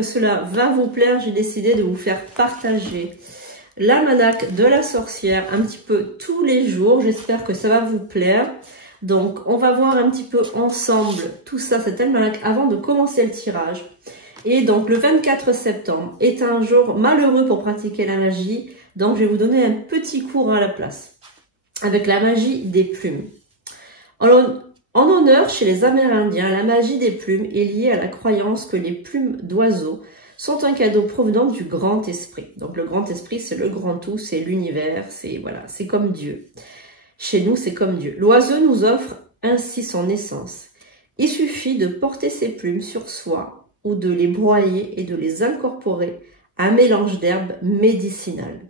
que cela va vous plaire. J'ai décidé de vous faire partager l'almanach de la sorcière un petit peu tous les jours. J'espère que ça va vous plaire. Donc, on va voir un petit peu ensemble tout ça, cet almanach, avant de commencer le tirage. Et donc, le 24 septembre est un jour malheureux pour pratiquer la magie. Donc, je vais vous donner un petit cours à la place, avec la magie des plumes. Alors, en honneur chez les Amérindiens, la magie des plumes est liée à la croyance que les plumes d'oiseaux sont un cadeau provenant du grand esprit. Donc, le grand esprit, c'est le grand tout, c'est l'univers, c'est voilà, c'est comme Dieu. Chez nous, c'est comme Dieu. L'oiseau nous offre ainsi son essence. Il suffit de porter ses plumes sur soi ou de les broyer et de les incorporer à un mélange d'herbes médicinales.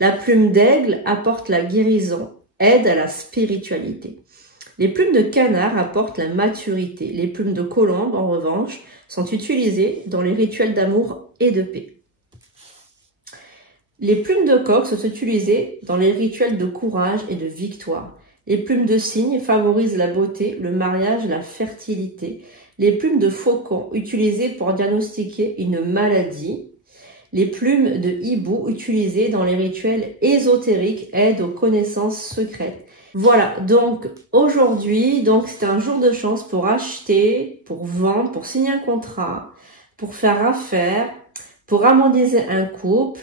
La plume d'aigle apporte la guérison, aide à la spiritualité. Les plumes de canard apportent la maturité. Les plumes de colombe, en revanche, sont utilisées dans les rituels d'amour et de paix. Les plumes de coq sont utilisées dans les rituels de courage et de victoire. Les plumes de cygne favorisent la beauté, le mariage, la fertilité. Les plumes de faucon utilisées pour diagnostiquer une maladie. Les plumes de hibou utilisées dans les rituels ésotériques aident aux connaissances secrètes. Voilà, donc aujourd'hui, c'est un jour de chance pour acheter, pour vendre, pour signer un contrat, pour faire affaire, pour harmoniser un couple,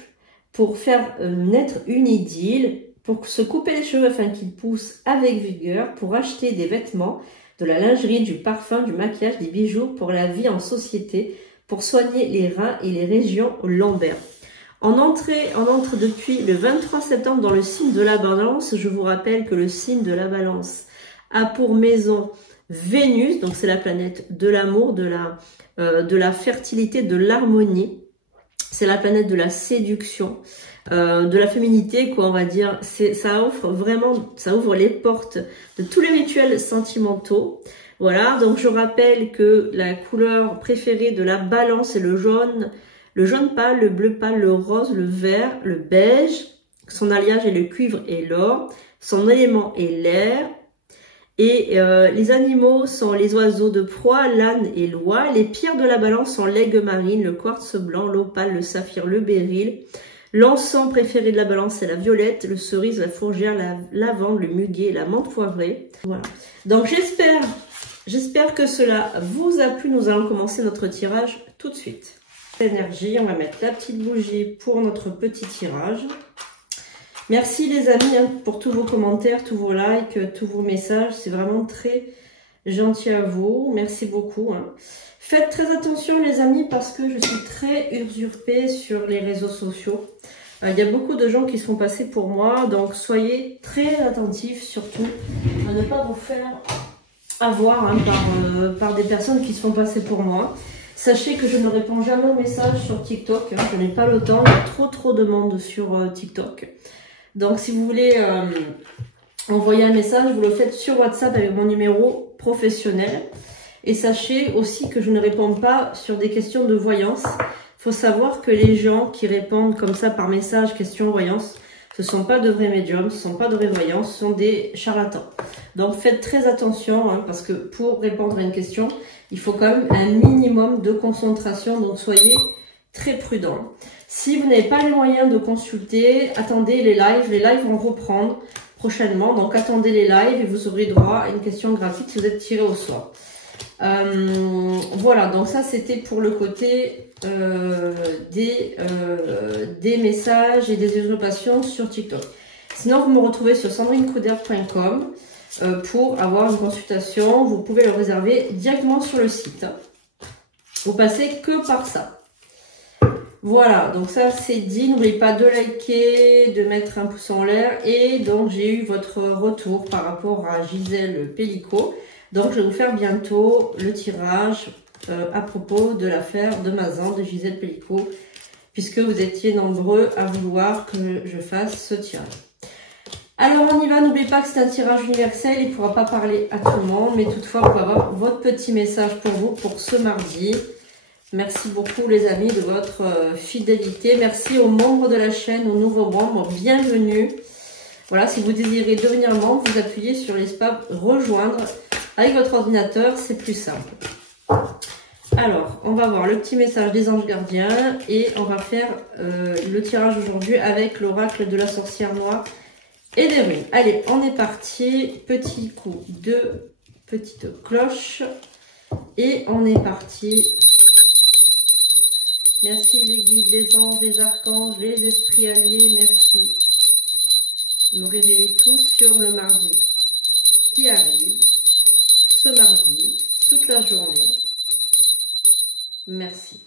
pour faire naître une idylle, pour se couper les cheveux afin qu'ils poussent avec vigueur, pour acheter des vêtements, de la lingerie, du parfum, du maquillage, des bijoux, pour la vie en société, pour soigner les reins et les régions lombaires. On entre depuis le 23 septembre dans le signe de la Balance. Je vous rappelle que le signe de la Balance a pour maison Vénus, donc c'est la planète de l'amour, de la fertilité, de l'harmonie. C'est la planète de la séduction, de la féminité, quoi, on va dire. Ça ouvre les portes de tous les rituels sentimentaux. Voilà, donc je rappelle que la couleur préférée de la Balance est le jaune pâle, le bleu pâle, le rose, le vert, le beige. Son alliage est le cuivre et l'or. Son élément est l'air. Et les animaux sont les oiseaux de proie, l'âne et l'oie. Les pierres de la Balance sont l'aigle marine, le quartz blanc, l'opale, le saphir, le béryl. L'encens préféré de la Balance, c'est la violette, le cerise, la fourgère, la lavande, le muguet, la menthe poivrée. Voilà. Donc j'espère que cela vous a plu. Nous allons commencer notre tirage tout de suite. Énergie, on va mettre la petite bougie pour notre petit tirage. Merci les amis pour tous vos commentaires, tous vos likes, tous vos messages. C'est vraiment très gentil à vous. Merci beaucoup. Faites très attention les amis parce que je suis très usurpée sur les réseaux sociaux. Il y a beaucoup de gens qui se font passer pour moi. Donc soyez très attentifs surtout à ne pas vous faire avoir par des personnes qui se font passer pour moi. Sachez que je ne réponds jamais aux messages sur TikTok. Je n'ai pas le temps. Il y a trop de monde sur TikTok. Donc, si vous voulez envoyer un message, vous le faites sur WhatsApp avec mon numéro professionnel. Et sachez aussi que je ne réponds pas sur des questions de voyance. Il faut savoir que les gens qui répondent comme ça par message, question voyance, ce ne sont pas de vrais médiums, ce ne sont pas de vrais voyants, ce sont des charlatans. Donc, faites très attention parce que pour répondre à une question, il faut quand même un minimum de concentration. Donc, soyez très prudents. Si vous n'avez pas les moyens de consulter, attendez les lives. Les lives vont reprendre prochainement. Donc, attendez les lives et vous aurez droit à une question gratuite si vous êtes tiré au sort. Voilà, donc ça, c'était pour le côté des messages et des usurpations sur TikTok. Sinon, vous me retrouvez sur sandrinecouder.com pour avoir une consultation. Vous pouvez le réserver directement sur le site. Vous passez que par ça. Voilà, donc ça c'est dit. N'oubliez pas de liker, de mettre un pouce en l'air. Et donc j'ai eu votre retour par rapport à Gisèle Pellicot. Donc je vais vous faire bientôt le tirage à propos de l'affaire de Mazan de Gisèle Pellicot, puisque vous étiez nombreux à vouloir que je fasse ce tirage. Alors on y va, n'oubliez pas que c'est un tirage universel, il ne pourra pas parler à tout le monde, mais toutefois vous pouvez avoir votre petit message pour vous pour ce mardi. Merci beaucoup les amis de votre fidélité. Merci aux membres de la chaîne, aux nouveaux membres. Bienvenue. Voilà, si vous désirez devenir membre, vous appuyez sur l'espace rejoindre avec votre ordinateur. C'est plus simple. Alors, on va voir le petit message des anges gardiens et on va faire le tirage aujourd'hui avec l'oracle de la sorcière noire et des runes. Allez, on est parti. Petit coup de petite cloche et on est parti. Merci les guides, les anges, les archanges, les esprits alliés. Merci de me révéler tout sur le mardi qui arrive. Ce mardi, toute la journée. Merci.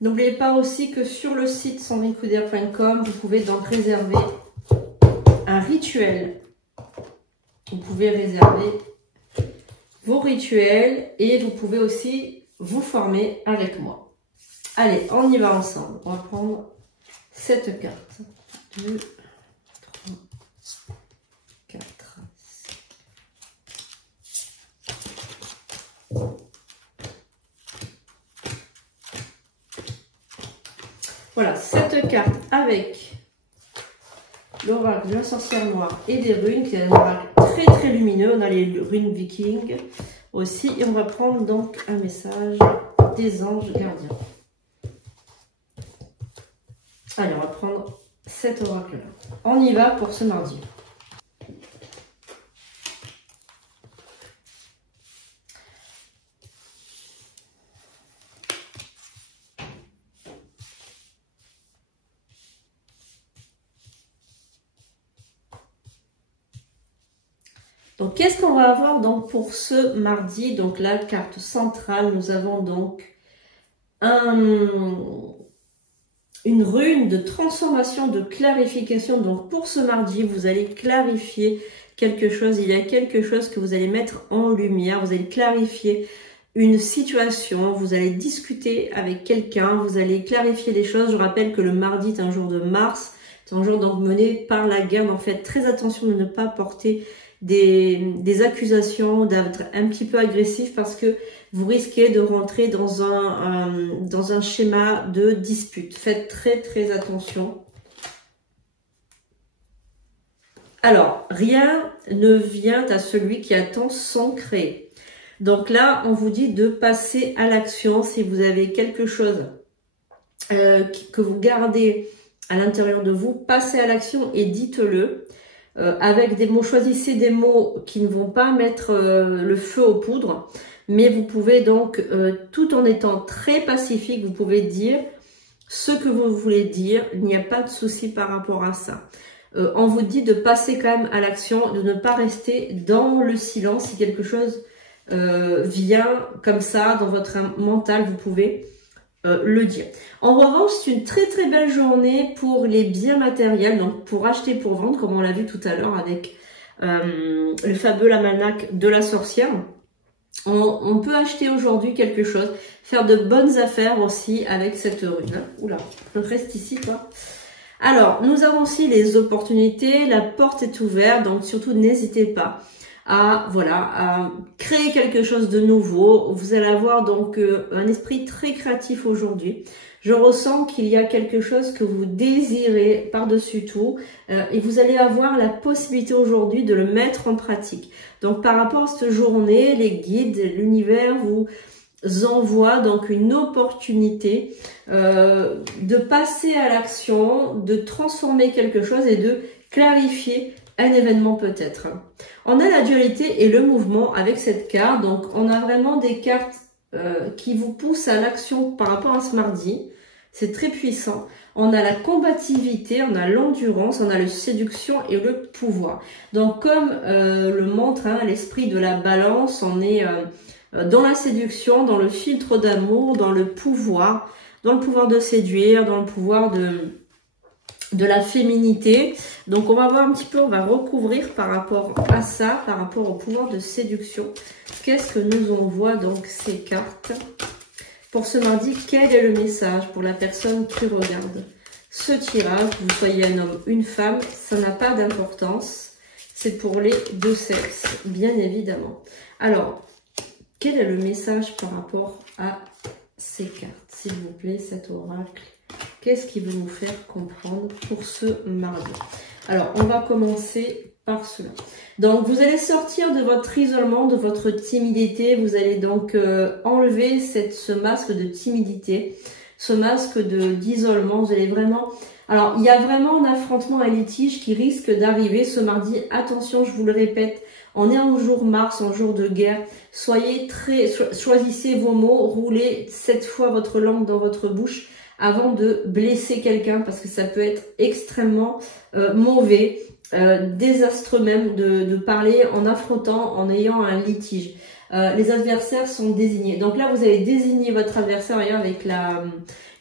N'oubliez pas aussi que sur le site sandrinecoudert.com, vous pouvez donc réserver un rituel. Vous pouvez réserver vos rituels et vous pouvez aussi vous former avec moi. Allez, on y va ensemble. On va prendre cette carte. 2, 3, 4. Voilà, cette carte avec l'oracle de la sorcière noire et des runes, qui est un oracle très très lumineux. On a les runes vikings aussi. Et on va prendre donc un message des anges gardiens. Allez, on va prendre cet oracle-là. On y va pour ce mardi. Donc, qu'est-ce qu'on va avoir donc pour ce mardi? Donc, la carte centrale, nous avons donc une rune de transformation, de clarification. Donc, pour ce mardi, vous allez clarifier quelque chose. Il y a quelque chose que vous allez mettre en lumière. Vous allez clarifier une situation. Vous allez discuter avec quelqu'un. Vous allez clarifier les choses. Je rappelle que le mardi est un jour de Mars. C'est un jour donc mené par la guerre. Donc, faites très attention de ne pas porter des accusations, d'être un petit peu agressif parce que vous risquez de rentrer dans un schéma de dispute. Faites très très attention. Alors, rien ne vient à celui qui attend sans créer. Donc là, on vous dit de passer à l'action. Si vous avez quelque chose que vous gardez à l'intérieur de vous, passez à l'action et dites-le. Avec des mots, choisissez des mots qui ne vont pas mettre le feu aux poudres, mais vous pouvez donc, tout en étant très pacifique, vous pouvez dire ce que vous voulez dire, il n'y a pas de souci par rapport à ça. On vous dit de passer quand même à l'action, de ne pas rester dans le silence. Si quelque chose vient comme ça dans votre mental, vous pouvez le dire. En revanche, c'est une très très belle journée pour les biens matériels, donc pour acheter, pour vendre, comme on l'a vu tout à l'heure avec le fabuleux almanach de la sorcière. On peut acheter aujourd'hui quelque chose, faire de bonnes affaires aussi avec cette rune. Oula, je reste ici quoi. Alors, nous avons aussi les opportunités, la porte est ouverte, donc surtout n'hésitez pas à créer quelque chose de nouveau. Vous allez avoir donc un esprit très créatif aujourd'hui. Je ressens qu'il y a quelque chose que vous désirez par-dessus tout et vous allez avoir la possibilité aujourd'hui de le mettre en pratique. Donc par rapport à cette journée, les guides, l'univers vous envoie donc une opportunité de passer à l'action, de transformer quelque chose et de clarifier un événement peut-être. On a la dualité et le mouvement avec cette carte. Donc, on a vraiment des cartes qui vous poussent à l'action par rapport à ce mardi. C'est très puissant. On a la combativité, on a l'endurance, on a la séduction et le pouvoir. Donc, comme le montre l'esprit de la balance, on est dans la séduction, dans le filtre d'amour, dans le pouvoir de séduire, dans le pouvoir de la féminité. Donc on va voir un petit peu, on va recouvrir par rapport à ça, par rapport au pouvoir de séduction. Qu'est-ce que nous envoient donc ces cartes pour ce mardi? Quel est le message pour la personne qui regarde ce tirage? Vous soyez un homme, une femme, ça n'a pas d'importance. C'est pour les deux sexes, bien évidemment. Alors, quel est le message par rapport à ces cartes? S'il vous plaît, cet oracle. Qu'est-ce qui veut nous faire comprendre pour ce mardi? Alors, on va commencer par cela. Donc, vous allez sortir de votre isolement, de votre timidité. Vous allez donc enlever ce masque de timidité, ce masque d'isolement. Vous allez vraiment... Alors, il y a vraiment un affrontement, un litige qui risque d'arriver ce mardi. Attention, je vous le répète, on est en jour Mars, en jour de guerre. Choisissez vos mots, roulez 7 fois votre langue dans votre bouche avant de blesser quelqu'un parce que ça peut être extrêmement mauvais, désastreux même de parler en affrontant, en ayant un litige. Les adversaires sont désignés. Donc là, vous allez désigner votre adversaire avec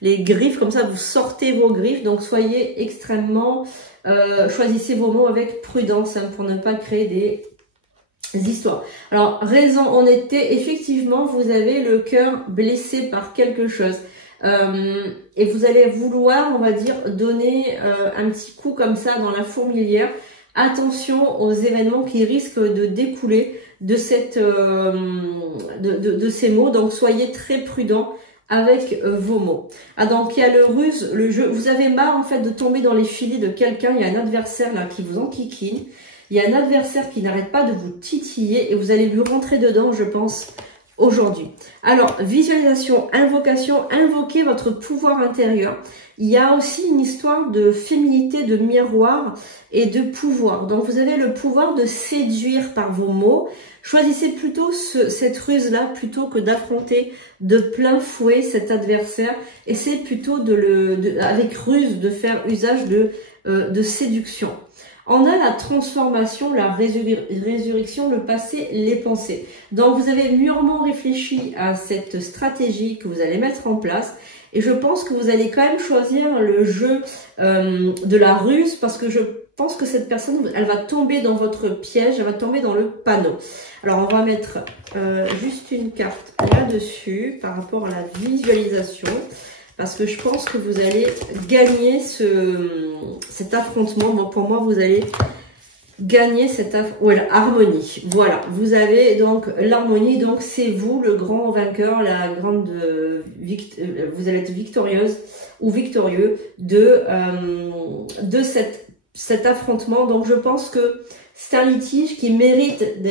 les griffes, comme ça vous sortez vos griffes. Donc soyez extrêmement, choisissez vos mots avec prudence hein, pour ne pas créer des histoires. Alors, raison, honnêteté, effectivement, vous avez le cœur blessé par quelque chose. Et vous allez vouloir, on va dire, donner un petit coup comme ça dans la fourmilière. Attention aux événements qui risquent de découler de ces mots. Donc, soyez très prudents avec vos mots. Ah, donc, il y a le ruse, le jeu. Vous avez marre, en fait, de tomber dans les filets de quelqu'un. Il y a un adversaire, là, qui vous enquiquine. Il y a un adversaire qui n'arrête pas de vous titiller et vous allez lui rentrer dedans, je pense, aujourd'hui. Alors, visualisation, invocation, invoquez votre pouvoir intérieur. Il y a aussi une histoire de féminité, de miroir et de pouvoir. Donc, vous avez le pouvoir de séduire par vos mots. Choisissez plutôt cette ruse-là plutôt que d'affronter de plein fouet cet adversaire. Essayez plutôt avec ruse de faire usage de séduction. On a la transformation, la résurrection, le passé, les pensées. Donc, vous avez mûrement réfléchi à cette stratégie que vous allez mettre en place. Et je pense que vous allez quand même choisir le jeu de la ruse parce que je pense que cette personne, elle va tomber dans votre piège, elle va tomber dans le panneau. Alors, on va mettre juste une carte là-dessus par rapport à la visualisation. Parce que je pense que vous allez gagner cet affrontement. Bon, pour moi, vous allez gagner cette harmonie. Voilà, vous avez donc l'harmonie. Donc, c'est vous, le grand vainqueur, la grande... vous allez être victorieuse ou victorieux de cet affrontement. Donc, je pense que c'est un litige qui mérite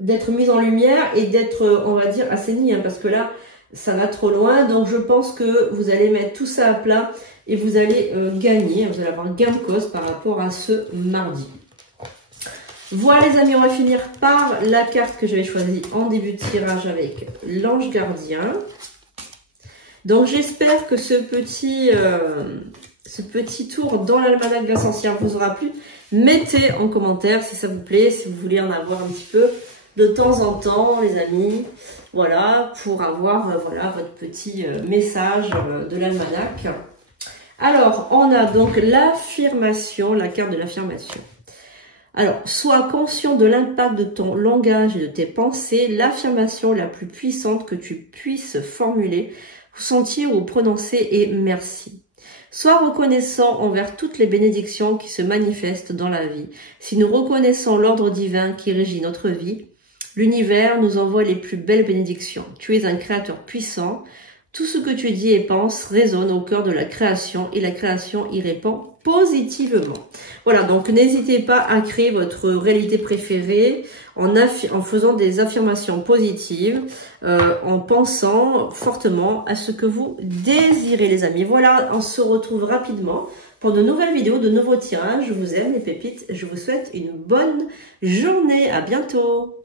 d'être mis en lumière et d'être, on va dire, assaini. Hein, parce que là... ça va trop loin, donc je pense que vous allez mettre tout ça à plat et vous allez gagner, vous allez avoir gain de cause par rapport à ce mardi. Voilà les amis, on va finir par la carte que j'avais choisie en début de tirage avec l'ange gardien. Donc j'espère que ce petit tour dans l'almanach de la sorcière vous aura plu. Mettez en commentaire si ça vous plaît, si vous voulez en avoir un petit peu de temps en temps les amis. Voilà, pour avoir voilà, votre petit message de l'almanach. Alors, on a donc l'affirmation, la carte de l'affirmation. Alors, sois conscient de l'impact de ton langage et de tes pensées, l'affirmation la plus puissante que tu puisses formuler, sentir ou prononcer est merci. Sois reconnaissant envers toutes les bénédictions qui se manifestent dans la vie. Si nous reconnaissons l'ordre divin qui régit notre vie, l'univers nous envoie les plus belles bénédictions. Tu es un créateur puissant. Tout ce que tu dis et penses résonne au cœur de la création et la création y répond positivement. Voilà, donc n'hésitez pas à créer votre réalité préférée en faisant des affirmations positives, en pensant fortement à ce que vous désirez les amis. Voilà, on se retrouve rapidement pour de nouvelles vidéos, de nouveaux tirages. Je vous aime les pépites, je vous souhaite une bonne journée. À bientôt.